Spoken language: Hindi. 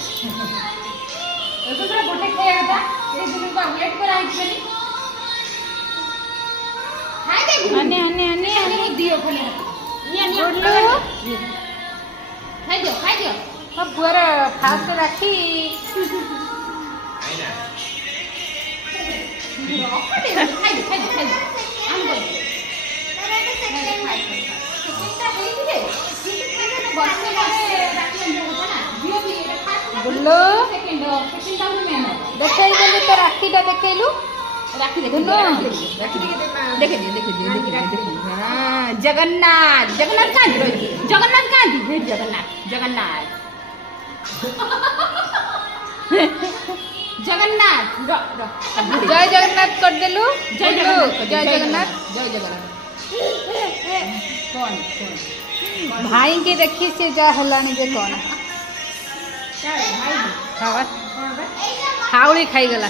तो थोड़ा गोटे खाया था ये दिन को वेट कर आई छली खाई दे अन्य अन्य अन्य अन्य दियो खाली ये अन्य खाई दियो अब बुआर फास्ट राखी खाई दे हम बोल बुल्लू देखेलु तो राखीटा देखेलु राखी देखे हां जगन्नाथ जगन्नाथ कांदी रही जगन्नाथ कांदी भेट जगन्नाथ जगन्नाथ जगन्नाथ जय जगन्नाथ कर देलु जय जगन्नाथ कौन भाई के देखी से जा हलानी जे कौन हावड़ी खाई गला